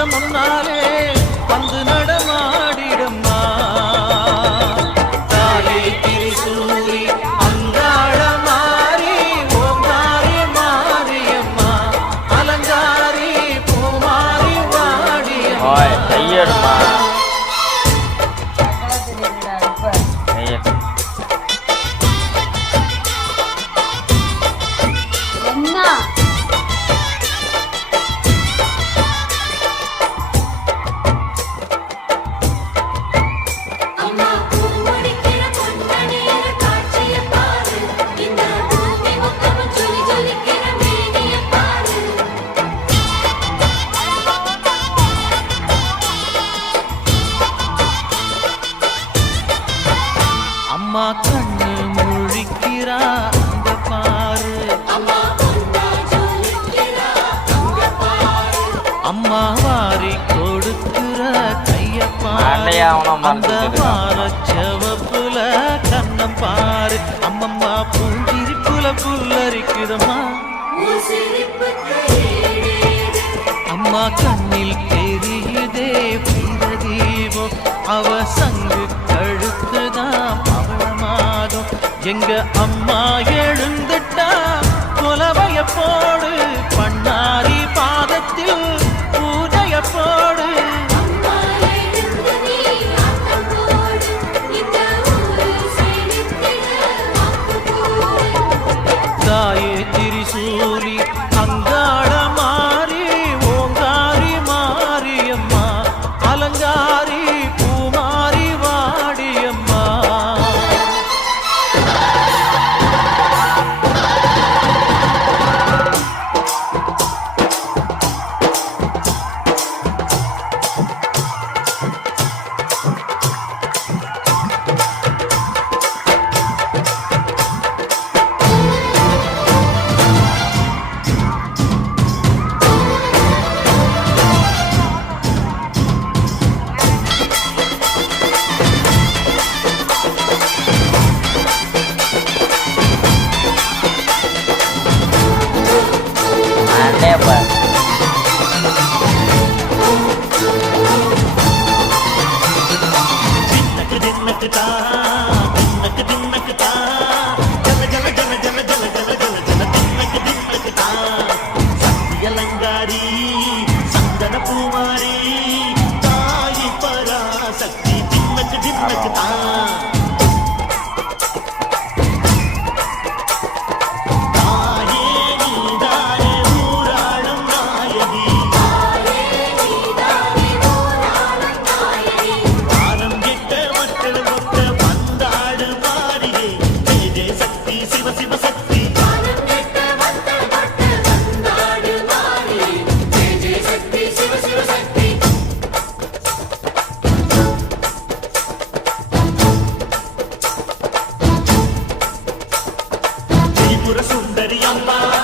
தஞ்சம் உன்னாலே வந்து அம்மா வாரி கொடுக்கிற கைய பாரு ஆண்டையா அவனும் அந்த வார செவப்புல கண்ணம் பாரு. அம்மம்மா பூஞ்சிரிப்புல புல்லரிக்குதம்மா. அம்மா கண்ணில் தெரியுதே புந்த தீபம் அவ சங்கு கழுத்துதான் பவளமாகும் எங்க அம்மா எழுந்துட்டா கொலவைய போடு 那会 திரிபுர சுந்தரி அம்மா.